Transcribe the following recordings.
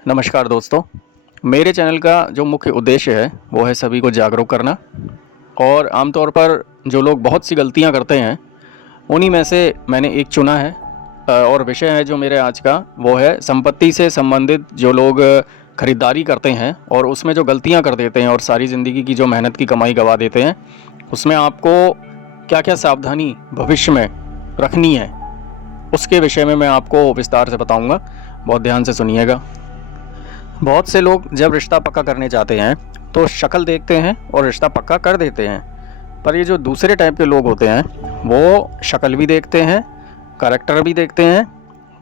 नमस्कार दोस्तों। मेरे चैनल का जो मुख्य उद्देश्य है वो है सभी को जागरूक करना। और आमतौर पर जो लोग बहुत सी गलतियां करते हैं उन्हीं में से मैंने एक चुना है। और विषय है जो मेरे आज का वो है संपत्ति से संबंधित जो लोग ख़रीदारी करते हैं और उसमें जो गलतियां कर देते हैं और सारी ज़िंदगी की जो मेहनत की कमाई गंवा देते हैं, उसमें आपको क्या क्या सावधानी भविष्य में रखनी है उसके विषय में मैं आपको विस्तार से बताऊंगा। बहुत ध्यान से सुनिएगा। बहुत से लोग जब रिश्ता पक्का करने जाते हैं तो शक्ल देखते हैं और रिश्ता पक्का कर देते हैं, पर ये जो दूसरे टाइप के लोग होते हैं वो शक्ल भी देखते हैं, करैक्टर भी देखते हैं,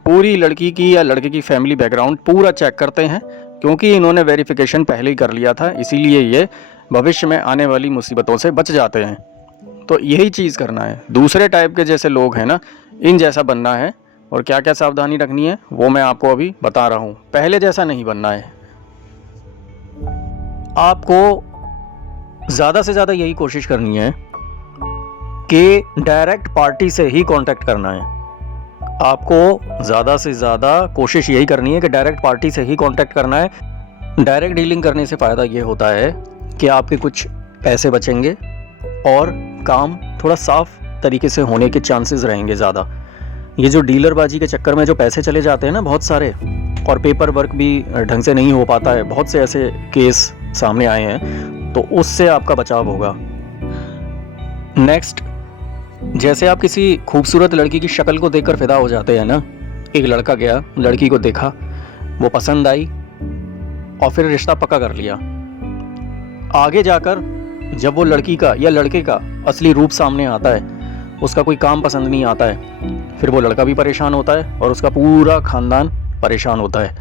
पूरी लड़की की या लड़के की फैमिली बैकग्राउंड पूरा चेक करते हैं, क्योंकि इन्होंने वेरिफिकेशन पहले ही कर लिया था, इसीलिए ये भविष्य में आने वाली मुसीबतों से बच जाते हैं। तो यही चीज़ करना है। दूसरे टाइप के जैसे लोग हैं ना, इन जैसा बनना है और क्या क्या सावधानी रखनी है वो मैं आपको अभी बता रहा हूँ। पहले जैसा नहीं बनना है। आपको ज़्यादा से ज़्यादा यही कोशिश करनी है कि डायरेक्ट पार्टी से ही कांटेक्ट करना है। आपको ज़्यादा से ज़्यादा कोशिश यही करनी है कि डायरेक्ट पार्टी से ही कांटेक्ट करना है। डायरेक्ट डीलिंग करने से फ़ायदा ये होता है कि आपके कुछ पैसे बचेंगे और काम थोड़ा साफ तरीके से होने के चांसेस रहेंगे ज़्यादा। ये जो डीलरबाजी के चक्कर में जो पैसे चले जाते हैं ना बहुत सारे, और पेपर वर्क भी ढंग से नहीं हो पाता है, बहुत से ऐसे केस सामने आए हैं, तो उससे आपका बचाव होगा। नेक्स्ट, जैसे आप किसी खूबसूरत लड़की की शक्ल को देखकर फिदा हो जाते हैं ना, एक लड़का गया, लड़की को देखा, वो पसंद आई और फिर रिश्ता पक्का कर लिया। आगे जाकर जब वो लड़की का या लड़के का असली रूप सामने आता है, उसका कोई काम पसंद नहीं आता है, फिर वो लड़का भी परेशान होता है और उसका पूरा खानदान परेशान होता है।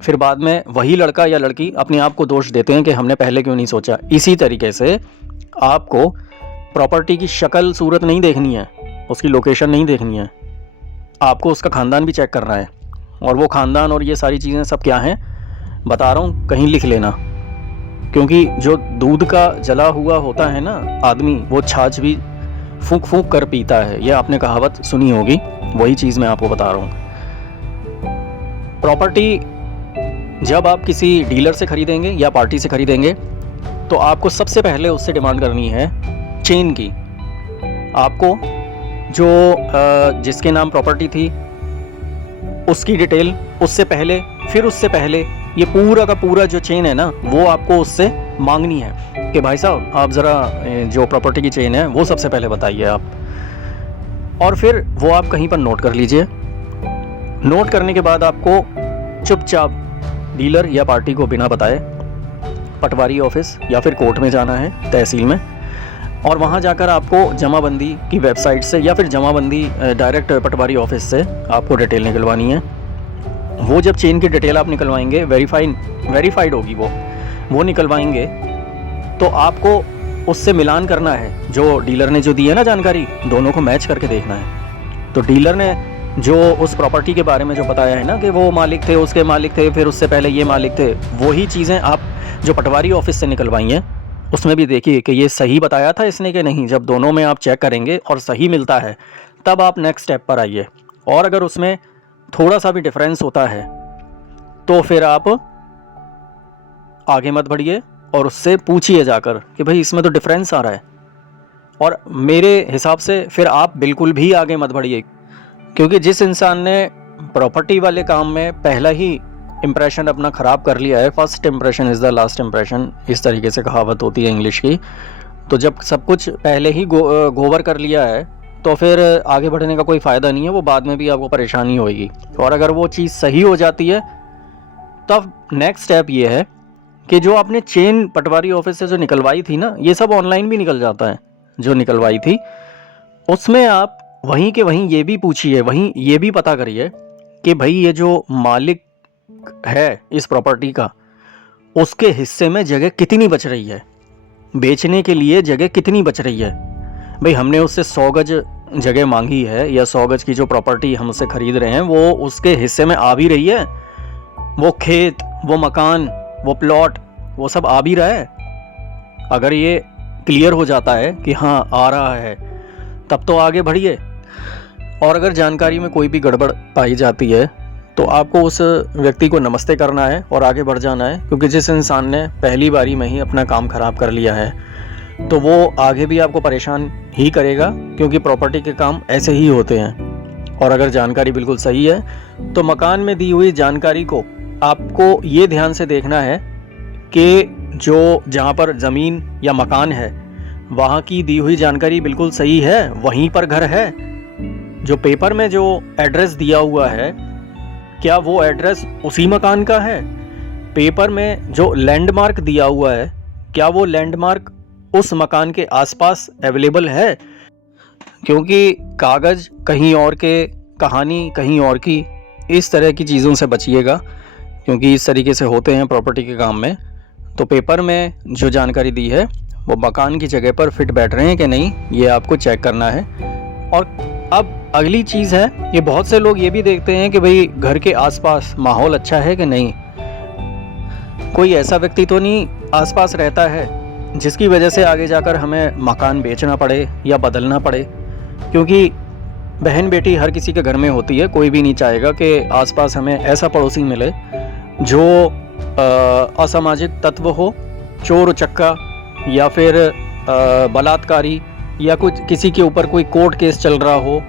फिर बाद में वही लड़का या लड़की अपने आप को दोष देते हैं कि हमने पहले क्यों नहीं सोचा। इसी तरीके से आपको प्रॉपर्टी की शक्ल सूरत नहीं देखनी है, उसकी लोकेशन नहीं देखनी है, आपको उसका खानदान भी चेक करना है। और वो खानदान और ये सारी चीज़ें सब क्या हैं बता रहा हूँ, कहीं लिख लेना, क्योंकि जो दूध का जला हुआ होता है ना आदमी, वो छाछ भी फूंक फूंक कर पीता है। यह आपने कहावत सुनी होगी, वही चीज़ मैं आपको बता रहा हूँ। प्रॉपर्टी जब आप किसी डीलर से खरीदेंगे या पार्टी से खरीदेंगे तो आपको सबसे पहले उससे डिमांड करनी है चेन की। आपको जो जिसके नाम प्रॉपर्टी थी उसकी डिटेल, उससे पहले, फिर उससे पहले, ये पूरा का पूरा जो चेन है ना वो आपको उससे मांगनी है कि भाई साहब आप ज़रा जो प्रॉपर्टी की चेन है वो सबसे पहले बताइए आप। और फिर वो आप कहीं पर नोट कर लीजिए। नोट करने के बाद आपको चुपचाप डीलर या पार्टी को बिना बताए पटवारी ऑफिस या फिर कोर्ट में जाना है, तहसील में, और वहाँ जाकर आपको जमाबंदी की वेबसाइट से या फिर जमाबंदी डायरेक्ट पटवारी ऑफिस से आपको डिटेल निकलवानी है। वो जब चेन की डिटेल आप निकलवाएंगे, वेरीफाइड होगी वो निकलवाएंगे, तो आपको उससे मिलान करना है। जो डीलर ने जो दी है ना जानकारी, दोनों को मैच करके देखना है। तो डीलर ने जो उस प्रॉपर्टी के बारे में जो बताया है ना कि वो मालिक थे, उसके मालिक थे, फिर उससे पहले ये मालिक थे, वही चीज़ें आप जो पटवारी ऑफिस से निकलवाई हैं उसमें भी देखिए कि ये सही बताया था इसने कि नहीं। जब दोनों में आप चेक करेंगे और सही मिलता है तब आप नेक्स्ट स्टेप पर आइए। और अगर उसमें थोड़ा सा भी डिफरेंस होता है तो फिर आप आगे मत बढ़िए और उससे पूछिए जाकर कि भाई इसमें तो डिफरेंस आ रहा है। और मेरे हिसाब से फिर आप बिल्कुल भी आगे मत बढ़िए, क्योंकि जिस इंसान ने प्रॉपर्टी वाले काम में पहला ही इम्प्रेशन अपना ख़राब कर लिया है, first impression is the last impression, इस तरीके से कहावत होती है इंग्लिश की। तो जब सब कुछ पहले ही गोबर कर लिया है तो फिर आगे बढ़ने का कोई फ़ायदा नहीं है, वो बाद में भी आपको परेशानी होगी। और अगर वो चीज़ सही हो जाती है तब नेक्स्ट स्टेप ये है कि जो आपने चेन पटवारी ऑफिस से जो निकलवाई थी ना, ये सब ऑनलाइन भी निकल जाता है जो निकलवाई थी, उसमें आप वहीं के वहीं ये भी पूछिए, वहीं ये भी पता करिए कि भाई ये जो मालिक है इस प्रॉपर्टी का, उसके हिस्से में जगह कितनी बच रही है, बेचने के लिए जगह कितनी बच रही है। भाई हमने उससे 100 गज जगह मांगी है या 100 गज की जो प्रॉपर्टी हम उससे खरीद रहे हैं वो उसके हिस्से में आ भी रही है, वो खेत, वो मकान, वो प्लॉट, वो सब आ भी रहा है। अगर ये क्लियर हो जाता है कि हाँ आ रहा है तब तो आगे बढ़िए। और अगर जानकारी में कोई भी गड़बड़ पाई जाती है तो आपको उस व्यक्ति को नमस्ते करना है और आगे बढ़ जाना है, क्योंकि जिस इंसान ने पहली बारी में ही अपना काम ख़राब कर लिया है तो वो आगे भी आपको परेशान ही करेगा, क्योंकि प्रॉपर्टी के काम ऐसे ही होते हैं। और अगर जानकारी बिल्कुल सही है तो मकान में दी हुई जानकारी को आपको ये ध्यान से देखना है कि जो जहाँ पर ज़मीन या मकान है वहाँ की दी हुई जानकारी बिल्कुल सही है, वहीं पर घर है। जो पेपर में जो एड्रेस दिया हुआ है क्या वो एड्रेस उसी मकान का है? पेपर में जो लैंडमार्क दिया हुआ है क्या वो लैंडमार्क उस मकान के आसपास अवेलेबल है? क्योंकि कागज़ कहीं और के, कहानी कहीं और की, इस तरह की चीज़ों से बचिएगा, क्योंकि इस तरीके से होते हैं प्रॉपर्टी के काम में। तो पेपर में जो जानकारी दी है वो मकान की जगह पर फिट बैठ रहे हैं कि नहीं, ये आपको चेक करना है। और अब अगली चीज़ है, ये बहुत से लोग ये भी देखते हैं कि भाई घर के आसपास माहौल अच्छा है कि नहीं, कोई ऐसा व्यक्ति तो नहीं आसपास रहता है जिसकी वजह से आगे जाकर हमें मकान बेचना पड़े या बदलना पड़े। क्योंकि बहन बेटी हर किसी के घर में होती है, कोई भी नहीं चाहेगा कि आसपास हमें ऐसा पड़ोसी मिले जो असामाजिक तत्व हो, चोर उचक्का या फिर बलात्कारी या कुछ किसी के ऊपर कोई कोर्ट केस चल रहा हो।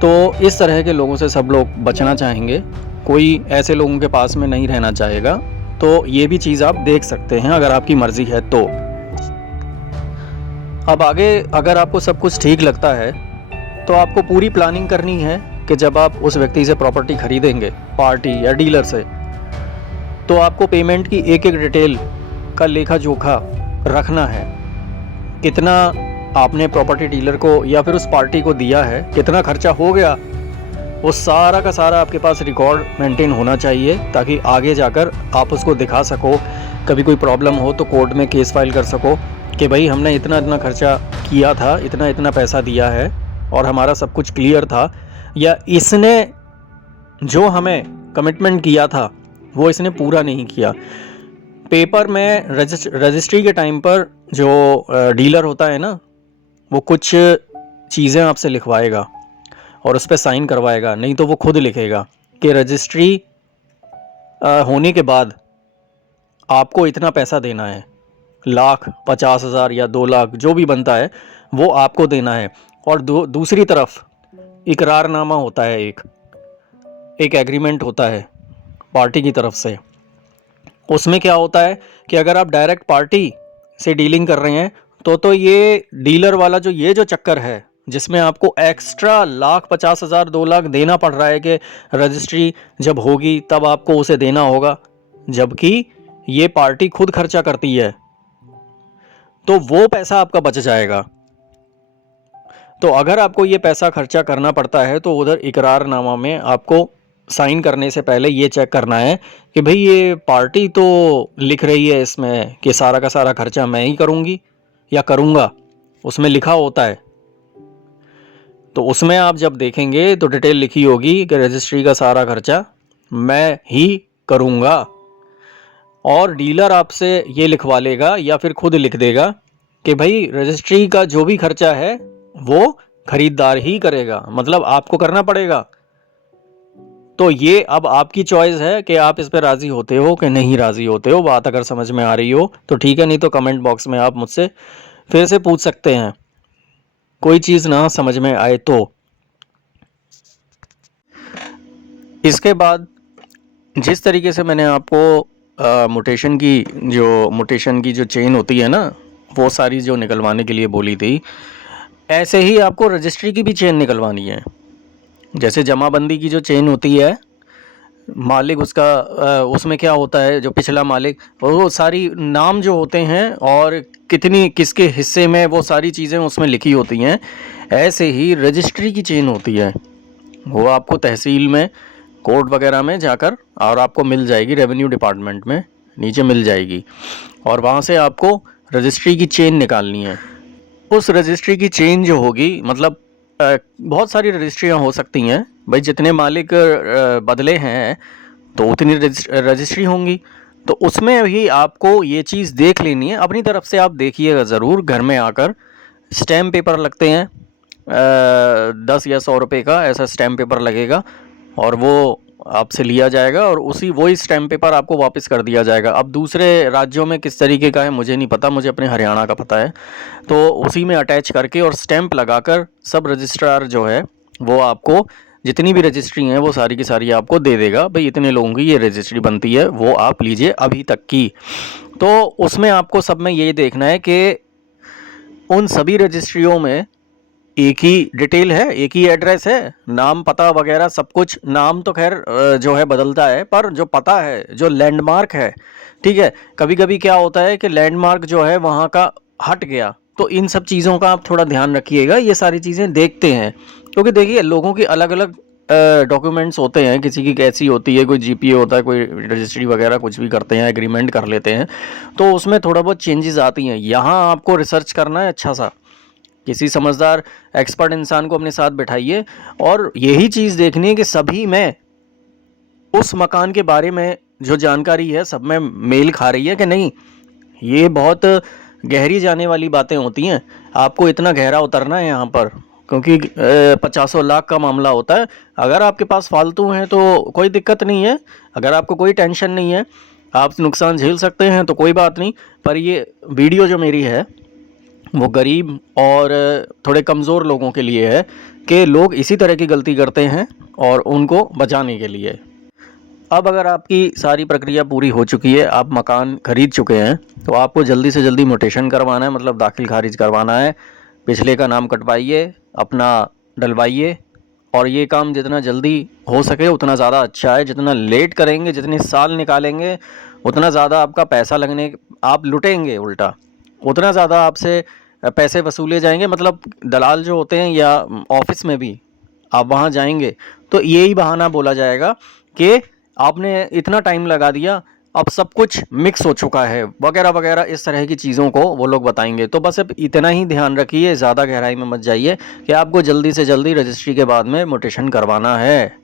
तो इस तरह के लोगों से सब लोग बचना चाहेंगे, कोई ऐसे लोगों के पास में नहीं रहना चाहेगा। तो ये भी चीज़ आप देख सकते हैं अगर आपकी मर्ज़ी है तो। अब आगे अगर आपको सब कुछ ठीक लगता है तो आपको पूरी प्लानिंग करनी है कि जब आप उस व्यक्ति से प्रॉपर्टी खरीदेंगे, पार्टी या डीलर से, तो आपको पेमेंट की एक एक डिटेल का लेखा जोखा रखना है। कितना आपने प्रॉपर्टी डीलर को या फिर उस पार्टी को दिया है, कितना खर्चा हो गया, वो सारा का सारा आपके पास रिकॉर्ड मेंटेन होना चाहिए, ताकि आगे जाकर आप उसको दिखा सको। कभी कोई प्रॉब्लम हो तो कोर्ट में केस फाइल कर सको कि भाई हमने इतना इतना खर्चा किया था, इतना इतना पैसा दिया है और हमारा सब कुछ क्लियर था, या इसने जो हमें कमिटमेंट किया था वो इसने पूरा नहीं किया। पेपर में रजिस्ट्री के टाइम पर जो डीलर होता है ना, वो कुछ चीज़ें आपसे लिखवाएगा और उस पर साइन करवाएगा, नहीं तो वो खुद लिखेगा कि रजिस्ट्री होने के बाद आपको इतना पैसा देना है, 1,50,000 या 2 लाख जो भी बनता है वो आपको देना है। और दूसरी तरफ इकरारनामा होता है, एक एग्रीमेंट होता है पार्टी की तरफ से। उसमें क्या होता है कि अगर आप डायरेक्ट पार्टी से डीलिंग कर रहे हैं तो ये डीलर वाला जो चक्कर है जिसमें आपको एक्स्ट्रा 1,50,000 2 लाख देना पड़ रहा है कि रजिस्ट्री जब होगी तब आपको उसे देना होगा, जबकि ये पार्टी खुद खर्चा करती है, तो वो पैसा आपका बच जाएगा। तो अगर आपको ये पैसा खर्चा करना पड़ता है तो उधर इकरारनामा में आपको साइन करने से पहले ये चेक करना है कि भाई ये पार्टी तो लिख रही है इसमें कि सारा का सारा खर्चा मैं ही करूँगी या करूँगा, उसमें लिखा होता है। तो उसमें आप जब देखेंगे तो डिटेल लिखी होगी कि रजिस्ट्री का सारा खर्चा मैं ही करूँगा, और डीलर आपसे ये लिखवा लेगा या फिर खुद लिख देगा कि भाई रजिस्ट्री का जो भी खर्चा है वो खरीदार ही करेगा, मतलब आपको करना पड़ेगा। तो ये अब आपकी चॉइस है कि आप इस पर राज़ी होते हो कि नहीं राज़ी होते हो। बात अगर समझ में आ रही हो तो ठीक है, नहीं तो कमेंट बॉक्स में आप मुझसे फिर से पूछ सकते हैं, कोई चीज़ ना समझ में आए तो। इसके बाद जिस तरीके से मैंने आपको मोटेशन की जो चेन होती है ना, वो सारी जो निकलवाने के लिए बोली थी, ऐसे ही आपको रजिस्ट्री की भी चेन निकलवानी है। जैसे जमाबंदी की जो चेन होती है, मालिक उसका उसमें क्या होता है, जो पिछला मालिक, वो सारी नाम जो होते हैं और कितनी किसके हिस्से में, वो सारी चीज़ें उसमें लिखी होती हैं। ऐसे ही रजिस्ट्री की चेन होती है, वो आपको तहसील में, कोर्ट वगैरह में जाकर और आपको मिल जाएगी, रेवेन्यू डिपार्टमेंट में नीचे मिल जाएगी, और वहाँ से आपको रजिस्ट्री की चेन निकालनी है। उस रजिस्ट्री की चेन जो होगी, मतलब बहुत सारी रजिस्ट्रियाँ हो सकती हैं भाई, जितने मालिक बदले हैं तो उतनी रजिस्ट्री होंगी। तो उसमें भी आपको ये चीज़ देख लेनी है, अपनी तरफ से आप देखिएगा ज़रूर। घर में आकर स्टैम्प पेपर लगते हैं, 10 या 100 रुपये का ऐसा स्टैम्प पेपर लगेगा, और वो आपसे लिया जाएगा और वही स्टैम्प पेपर आपको वापस कर दिया जाएगा। अब दूसरे राज्यों में किस तरीके का है मुझे नहीं पता, मुझे अपने हरियाणा का पता है। तो उसी में अटैच करके और स्टैम्प लगाकर सब रजिस्ट्रार जो है वो आपको जितनी भी रजिस्ट्री हैं वो सारी की सारी आपको दे देगा, भाई इतने लोगों की ये रजिस्ट्री बनती है, वो आप लीजिए अभी तक की। तो उसमें आपको सब में ये देखना है कि उन सभी रजिस्ट्रियों में एक ही डिटेल है, एक ही एड्रेस है, नाम पता वगैरह सब कुछ। नाम तो खैर जो है बदलता है, पर जो पता है, जो लैंडमार्क है, ठीक है, कभी कभी क्या होता है कि लैंडमार्क जो है वहाँ का हट गया, तो इन सब चीज़ों का आप थोड़ा ध्यान रखिएगा। ये सारी चीज़ें देखते हैं, क्योंकि देखिए लोगों की अलग अलग डॉक्यूमेंट्स होते हैं, किसी की कैसी होती है, कोई जीपीए होता है, कोई रजिस्ट्री वगैरह कुछ भी करते हैं, एग्रीमेंट कर लेते हैं, तो उसमें थोड़ा बहुत चेंजेस आती हैं। यहाँ आपको रिसर्च करना है अच्छा सा, किसी समझदार एक्सपर्ट इंसान को अपने साथ बिठाइए और यही चीज़ देखनी है कि सभी में उस मकान के बारे में जो जानकारी है सब में मेल खा रही है कि नहीं। ये बहुत गहरी जाने वाली बातें होती हैं, आपको इतना गहरा उतरना है यहाँ पर, क्योंकि 50 लाख का मामला होता है। अगर आपके पास फालतू हैं तो कोई दिक्कत नहीं है, अगर आपको कोई टेंशन नहीं है, आप नुकसान झेल सकते हैं तो कोई बात नहीं। पर ये वीडियो जो मेरी है वो गरीब और थोड़े कमज़ोर लोगों के लिए है कि लोग इसी तरह की गलती करते हैं और उनको बचाने के लिए। अब अगर आपकी सारी प्रक्रिया पूरी हो चुकी है, आप मकान खरीद चुके हैं, तो आपको जल्दी से जल्दी म्यूटेशन करवाना है, मतलब दाखिल खारिज करवाना है। पिछले का नाम कटवाइए, अपना डलवाइए, और ये काम जितना जल्दी हो सके उतना ज़्यादा अच्छा है। जितना लेट करेंगे, जितने साल निकालेंगे, उतना ज़्यादा आपका पैसा लगने, आप लुटेंगे उल्टा, उतना ज़्यादा आपसे पैसे वसूले जाएंगे। मतलब दलाल जो होते हैं या ऑफिस में भी आप वहाँ जाएंगे तो यही बहाना बोला जाएगा कि आपने इतना टाइम लगा दिया, अब सब कुछ मिक्स हो चुका है वगैरह वगैरह, इस तरह की चीज़ों को वो लोग बताएंगे। तो बस अब इतना ही ध्यान रखिए, ज़्यादा गहराई में मत जाइए कि आपको जल्दी से जल्दी रजिस्ट्री के बाद में म्यूटेशन करवाना है।